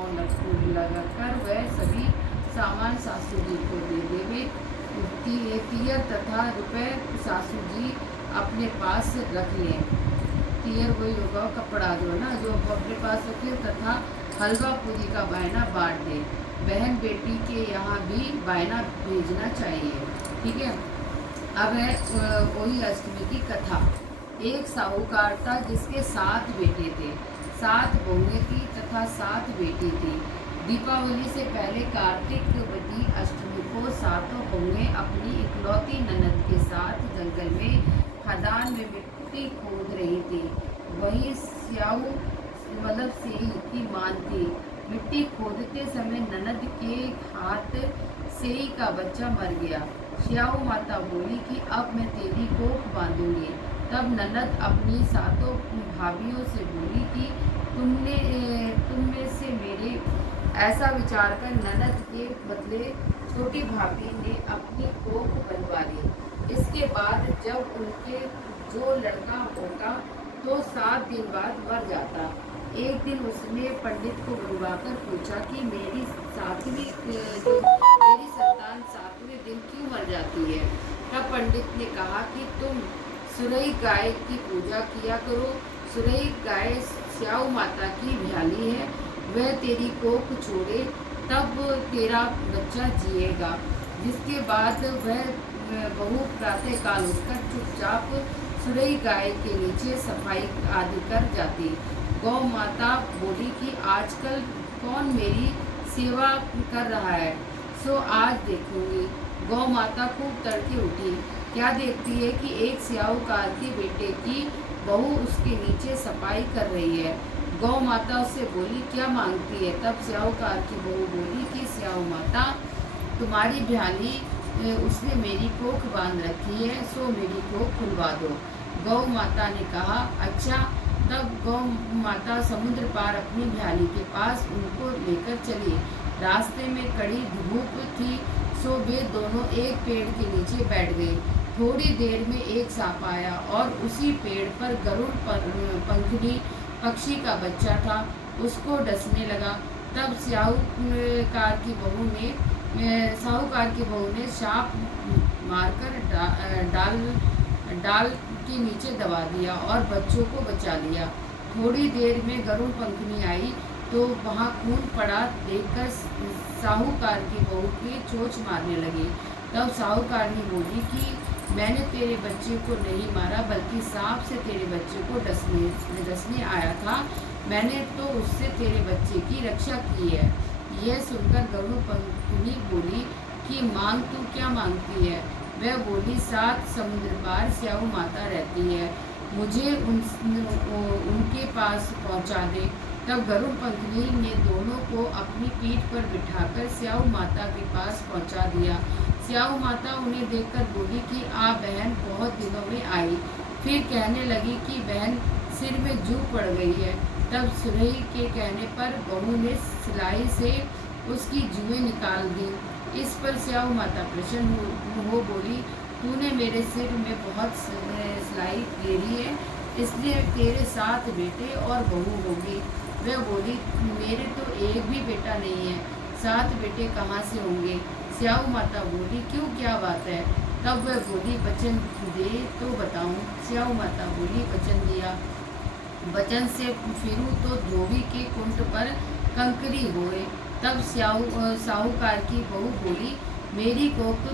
पाँव लगाकर वह सभी सामान सासू जी को दे देवे। तियर तथा रुपए सासू जी अपने पास रख लें। तियर वही होगा कपड़ा जो ना जो अपने पास रखे, तथा हलवा पूरी का बायना बांट दे। बहन बेटी के यहाँ भी बायना भेजना चाहिए। ठीक है। अब है वही अष्टमी की कथा। एक साहूकार था जिसके 7 बेटे थे, 7 बहुएं थी तथा 7 बेटी थी। दीपावली से पहले कार्तिक वती अष्टमी को सातों बहुएं अपनी इकलौती ननद के साथ जंगल में खदान में मिट्टी खोद रही थी। वही स्याऊ मतलब सेई की मान थी। मिट्टी खोदते समय ननद के हाथ सेई का बच्चा मर गया। स्याऊ माता बोली कि अब मैं तेरी कोख बांधूंगी। तब ननद अपनी सातों भाभियों से बोली कि तुम में से मेरे ऐसा विचार कर ननद के बदले छोटी भाभी ने अपनी कोख बनवा ली। इसके बाद जब उनके जो लड़का होता तो 7 दिन बाद मर जाता। एक दिन उसने पंडित को बुलवाकर पूछा कि मेरी संतान 7वें दिन क्यों मर जाती है। तब पंडित ने कहा कि तुम सुरई गाय की पूजा किया करो। सुरई गाय स्याऊ माता की भ्याली है, वह तेरी कोख छोड़े तब तेरा बच्चा जिएगा। जिसके बाद वह बहू प्रातः काल उठकर चुपचाप सुरई गाय के नीचे सफाई आदि कर जाती। गौ माता बोली कि आजकल कौन मेरी सेवा कर रहा है, सो आज देखूंगी। गौ माता खूब तड़के उठी, क्या देखती है कि एक स्याहूकार के बेटे की बहू उसके नीचे सफाई कर रही है। गौ माता उससे बोली क्या मांगती है। तब स्याहूकार की बहू बोली कि स्याहू माता तुम्हारी भ्याली उसने मेरी कोख बांध रखी है, सो मेरी कोख खुलवा दो। गौ माता ने कहा अच्छा। तब गौ माता समुद्र पार अपनी भ्याली के पास उनको लेकर चली। रास्ते में कड़ी धूप थी, सो वे दोनों एक पेड़ के नीचे बैठ गए। थोड़ी देर में एक सांप आया और उसी पेड़ पर गरुड़ पंखनी पक्षी का बच्चा था, उसको डसने लगा। तब साहूकार की बहू ने सांप मारकर डाल के नीचे दबा दिया और बच्चों को बचा लिया। थोड़ी देर में गरुड़ पंखनी आई तो वहाँ खून पड़ा देखकर साहूकार की बहू की चोंच मारने लगी। तब साहूकार ने बोली कि मैंने तेरे बच्चे को नहीं मारा, बल्कि सांप से तेरे बच्चे को डसने आया था। मैंने तो उससे तेरे बच्चे की रक्षा की है। यह सुनकर गरुड़ पंखनी बोली कि मांग तू क्या मांगती है। वह बोली 7 समुद्र पार स्याऊ माता रहती है, मुझे उनके पास पहुंचा दे। तब गरुड़ पंखनी ने दोनों को अपनी पीठ पर बिठाकर स्याऊ माता के पास पहुंचा दिया। स्याऊ माता उन्हें देखकर बोली कि आ बहन बहुत दिनों में आई। फिर कहने लगी कि बहन सिर में जू पड़ गई है। तब सुरई के कहने पर बहू ने सिलाई से उसकी जुएं निकाल दी। इस पर स्याऊ माता प्रसन्न हो बोली तूने मेरे सिर में बहुत सिलाई घेरी है, इसलिए तेरे 7 बेटे और बहू होगी। वह बोली मेरे तो एक भी बेटा नहीं है, 7 बेटे कहाँ से होंगे। स्याऊ माता बोली क्यों क्या बात है। तब वह बोली वचन दे तो बताऊं। स्याऊ माता बोली वचन दिया। वचन से फिरूं तो धोबी के कुंट पर कंकरी होए। तब साहूकार की बहू बोली मेरी कोख तो